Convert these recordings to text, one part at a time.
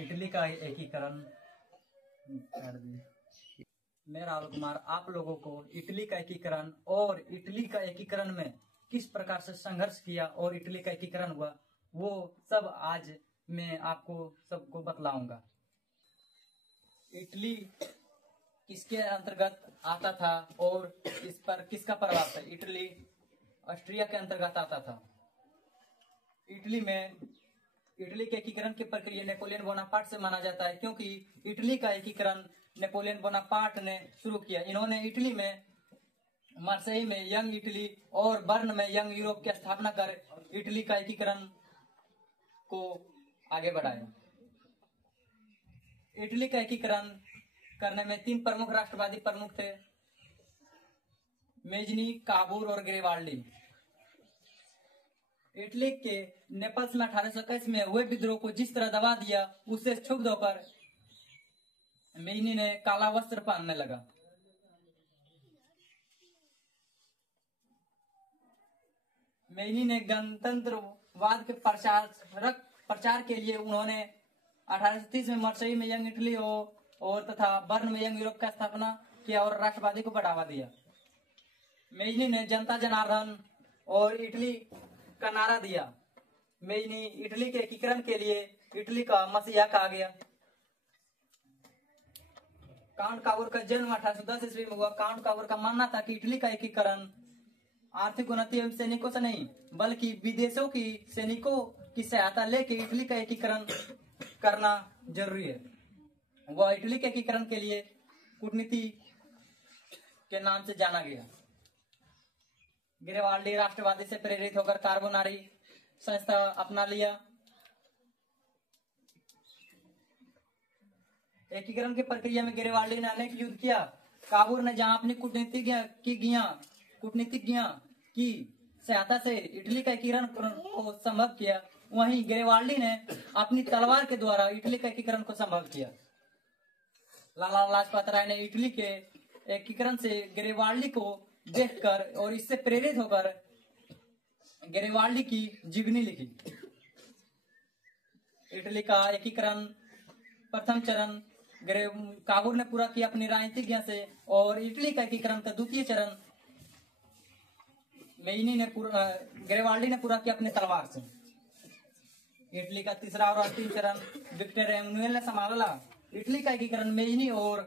Italy का एकीकरण। मैं राहुल कुमार आप लोगों को इटली का एकीकरण और इटली का एकीकरण में किस प्रकार से संघर्ष किया और इटली का एकीकरण हुआ वो सब आज मैं आपको सबको बतलाऊंगा। इटली किसके अंतर्गत आता था और इस पर किसका प्रभाव था? इटली ऑस्ट्रिया के अंतर्गत आता था। इटली के एकीकरण की प्रक्रिया नेपोलियन बोनापार्ट से माना जाता है, क्योंकि इटली का एकीकरण नेपोलियन बोनापार्ट ने शुरू किया। इन्होंने इटली में मार्सेई में यंग इटली और बर्न में यंग यूरोप की स्थापना कर इटली का एकीकरण को आगे बढ़ाया। इटली का एकीकरण करने में 3 प्रमुख राष्ट्रवादी प्रमुख थे, मेजनी, काबूर और ग्रेवाल्डी। इटली के नेपल्स में 1821 में हुए विद्रोह को जिस तरह दबा दिया, उससे क्षुब्ध होकर मेजनी ने काला वस्त्र पहनने लगा। मेजनी ने गणतंत्रवाद के प्रचार के लिए उन्होंने 1830 में मार्सेई में यंग इटली और तथा बर्न में यंग यूरोप का स्थापना किया और राष्ट्रवादी को बढ़ावा दिया। मेजनी ने जनता जनार्दन और इटली का नारा दिया। मेजनी इटली के एकीकरण के लिए इटली का मसीहा कहा गया। काउंट काबूर का जन्म 1810 ईस्वी में हुआ। काउंट काबूर का मानना था कि इटली का एकीकरण आर्थिक उन्नति एवं सैनिकों से नहीं बल्कि विदेशों की सैनिकों की सहायता लेके इटली का एकीकरण करना जरूरी है। वह इटली के एकीकरण के लिए कूटनीति के नाम से जाना गया। ग्रेवाल्डी राष्ट्रवादी से प्रेरित होकर कार्बोनारी संस्था अपना लिया। एकीकरण की प्रक्रिया में ग्रेवाल्डी ने अनेक युद्ध किया। काबूर ने जहां अपनी कूटनीतिज्ञ की सहायता से इटली का एकीकरण को संभव किया, वहीं ग्रेवाल्डी ने अपनी तलवार के द्वारा इटली का एकीकरण को संभव किया। लाला लाजपत राय ने इटली के एकीकरण से ग्रेवाल्डी को देखकर और इससे प्रेरित होकर ग्रेवाल्डी की जीवनी लिखी। इटली का एकीकरण प्रथम चरण काबूर ने पूरा किया अपनी राजनीतिज्ञ से, और इटली का एकीकरण का द्वितीय चरण ग्रेवाल्डी ने पूरा किया अपनी तलवार से। इटली का तीसरा और अंतिम चरण विक्टर एमनुएल ने संभाला। इटली का एकीकरण मेजनी और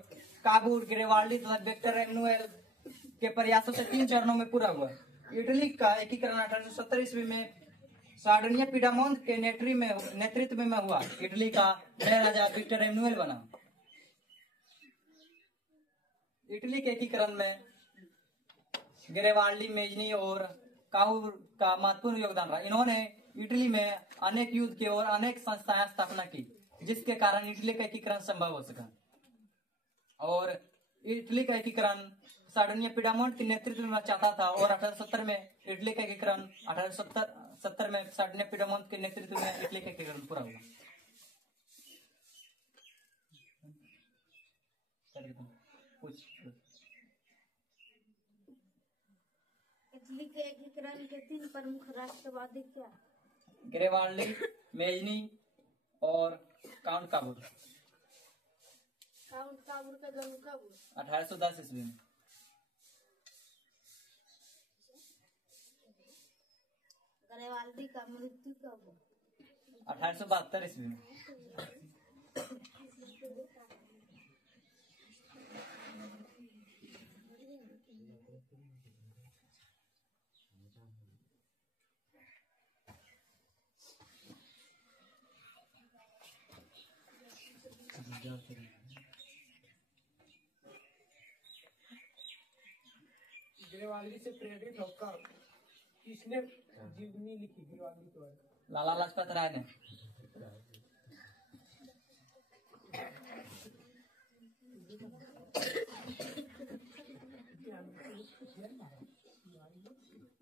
काबूर, ग्रेवाल्डी तथा विक्टर एमनुएल के प्रयासों से 3 चरणों में पूरा हुआ। इटली का एकीकरण 1870 ईस्वी में सार्डिनिया पीडामोंत के नेतृत्व में हुआ। इटली का नया राजा विक्टर एमनुएल बना। इटली के एकीकरण में ग्रेवाल्डी, मेजनी और काबूर का महत्वपूर्ण योगदान रहा। इन्होंने इटली में अनेक युद्ध किए और अनेक संस्थाएं स्थापना की, जिसके कारण इटली का एकीकरण संभव हो सका। और इटली का एकीकरण सार्डिनिया पीडामोंट के नेतृत्व में चाहता था, और 1870 में इटली का एकीकरण 1870 में सार्डिनिया पीडामोंट के नेतृत्व में इटली का एकीकरण पूरा हुआ। इटली के एकीकरण के 3 प्रमुख राष्ट्रवादी क्या? ग्रेवाल्डी, मेजनी और काउंट काबूर। काउंट काबूर का जन्म कब हुआ? 1810 ईस्वी में। ग्रेवाल्डी का मृत्यु कब हुआ? 1872 ईस्वी में। ग्रेवाल्डी से प्रेरित होकर किसने जीवनी लिखी? ग्रेवाल्डी के बारे में लाला लाजपत राय ने।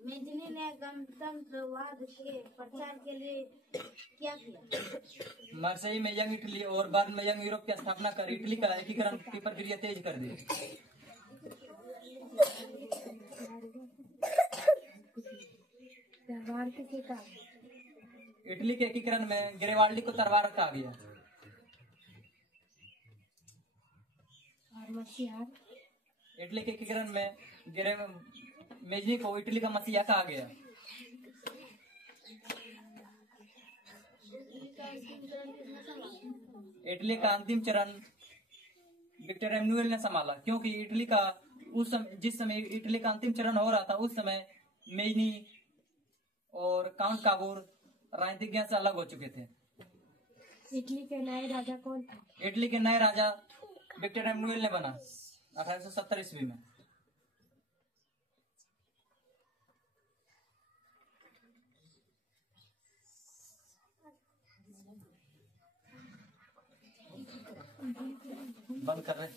मेजनी ने गणतंत्रवाद के प्रचार के लिए क्या किया? मार्सेई में यंग इटली और बर्न में यंग यूरोप की स्थापना कर इटली का एकीकरण की प्रक्रिया तेज कर दी। इटली के एकीकरण में ग्रेवाल्डी को तलवार कहा गया। मसीहा। इटली के एकीकरण में मेजनी को इटली का मसीहा कहा गया। इटली का अंतिम चरण विक्टर एमनुएल ने संभाला, क्योंकि इटली का जिस समय इटली का अंतिम चरण हो रहा था उस समय मेजनी और काउंट काबूर राजनीतिक ज्ञान से अलग हो चुके थे। इटली के नए राजा कौन था? इटली के नए राजा विक्टर एमनुएल ने बना 1870 ईस्वी में। बंद कर रहे